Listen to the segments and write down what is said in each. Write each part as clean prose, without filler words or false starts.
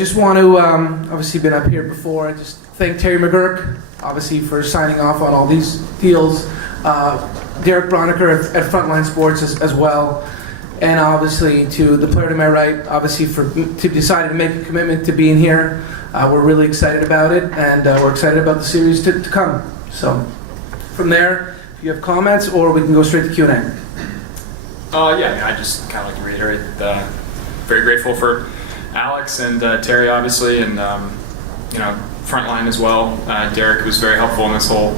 Just want to, obviously been up here before, just thank Terry McGurk, obviously, for signing off on all these deals. Derek Broniker at Frontline Sports as well. And obviously to the player to my right, obviously to decide to make a commitment to being here. We're really excited about it, and we're excited about the series to come. So from there, if you have comments, or we can go straight to Q&A. Yeah, I just kind of like to reiterate, very grateful for Alex and Terry, obviously, and Frontline as well. Derek was very helpful in this whole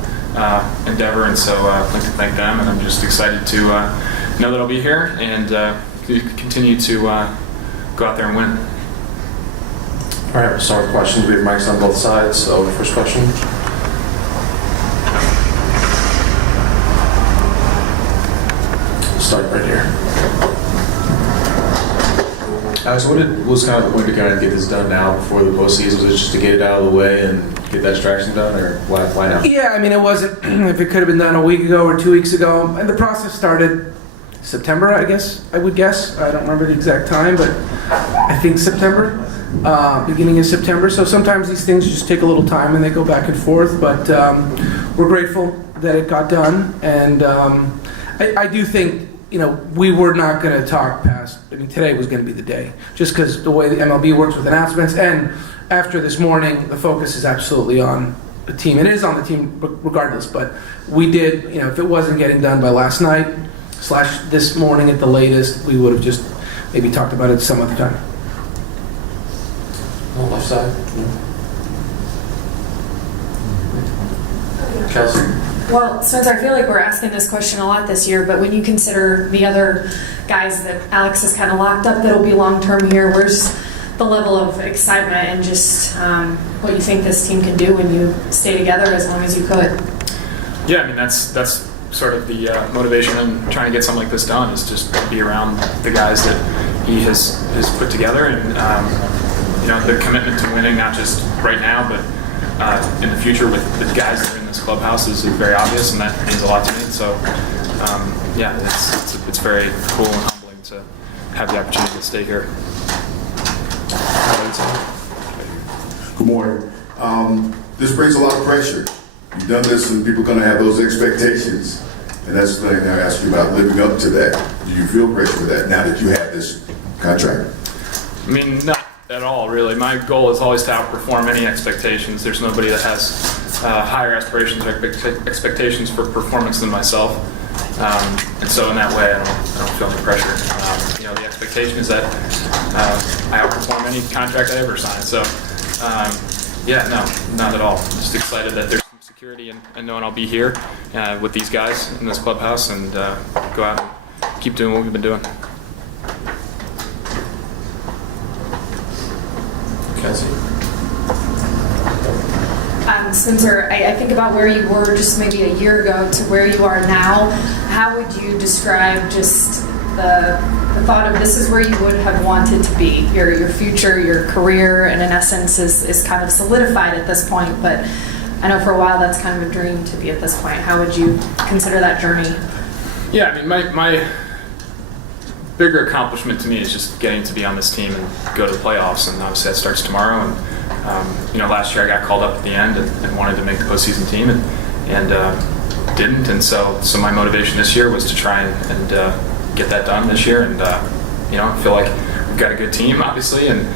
endeavor, and so I'd like to thank them. And I'm just excited to know that I'll be here and continue to go out there and win. All right, we'll start with questions. We have mics on both sides. So, first question. We'll start right here. Alex, what was kind of the point to kind of get this done now before the postseason? Was it just to get it out of the way and get that distraction done, or why now? Yeah, I mean, it wasn't, if it could have been done a week ago or 2 weeks ago. And the process started September, I guess, I would guess. I don't remember the exact time, but I think September, beginning of September. So sometimes these things just take a little time and they go back and forth, but we're grateful that it got done. And I do think, we were not going to talk past, today was going to be the day, just because the way the MLB works with announcements. And after this morning, the focus is absolutely on the team. It is on the team regardless, but we did, if it wasn't getting done by last night / this morning at the latest, we would have just maybe talked about it some other time. On the left side. Kelsey. Well, Spencer, I feel like we're asking this question a lot this year, but when you consider the other guys that Alex has kind of locked up that'll be long-term here, where's the level of excitement and just what you think this team can do when you stay together as long as you could? Yeah, that's sort of the motivation in trying to get something like this done, is just to be around the guys that he has put together, and the commitment to winning, not just right now, but in the future with the guys that are in this clubhouse is very obvious, and that means a lot to me. So, it's very cool and humbling to have the opportunity to stay here. Good morning. This brings a lot of pressure. You've done this, and people are going to have those expectations, and that's the thing I ask you about, living up to that. Do you feel pressure for that now that you have this contract? Not at all, really. My goal is always to outperform any expectations. There's nobody that has higher aspirations or expectations for performance than myself, and so in that way, I don't feel any pressure. The expectation is that I outperform any contract I ever sign. So, no, not at all. I'm just excited that there's some security and knowing I'll be here with these guys in this clubhouse and go out and keep doing what we've been doing. Spencer, I think about where you were just maybe a year ago to where you are now. How would you describe just the thought of this is where you would have wanted to be? Your future, your career, and in essence is kind of solidified at this point, but I know for a while that's kind of a dream to be at this point. How would you consider that journey? Yeah, my bigger accomplishment to me is just getting to be on this team and go to the playoffs, and obviously that starts tomorrow. And last year I got called up at the end and wanted to make the postseason team and didn't, and so my motivation this year was to try and get that done this year. And I feel like we've got a good team, obviously, and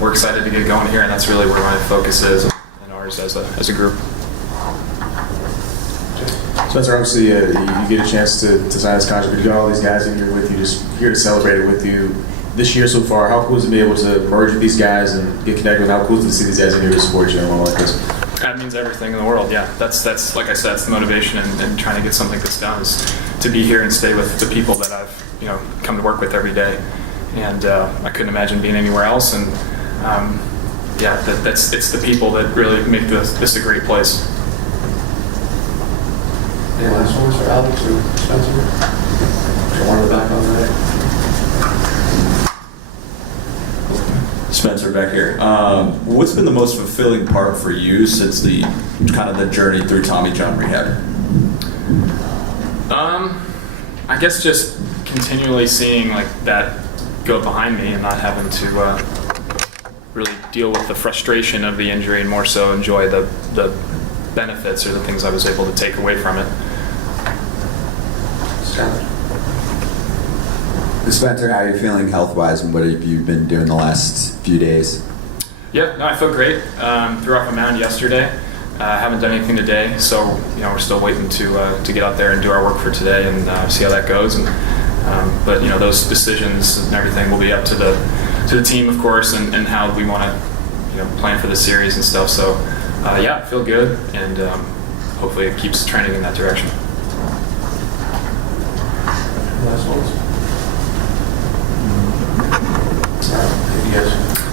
we're excited to get going here, and that's really where my focus is and ours as a group. Spencer, obviously you get a chance to sign this contract, but you got all these guys in here with you, just here to celebrate it with you. This year so far, how cool is it to be able to merge with these guys and get connected with? How cool is it to see these guys in here to support you in a moment like this? That means everything in the world. Yeah, that's like I said, it's the motivation and trying to get something that's done is to be here and stay with the people that I've come to work with every day, and I couldn't imagine being anywhere else. And it's the people that really make this a great place. Any last ones for Alex or Spencer? One in the back on the right. Spencer back here. What's been the most fulfilling part for you since the kind of the journey through Tommy John rehab? I guess just continually seeing like that go behind me and not having to really deal with the frustration of the injury and more so enjoy the benefits or the things I was able to take away from it. Spencer, how are you feeling health-wise, and what have you been doing the last few days? Yeah, no, I feel great. Threw off a mound yesterday. Haven't done anything today, so we're still waiting to get out there and do our work for today and see how that goes. And but those decisions and everything will be up to the team, of course, and how we want to plan for the series and stuff. So yeah, I feel good, and hopefully it keeps trending in that direction. Last ones? Thank you guys.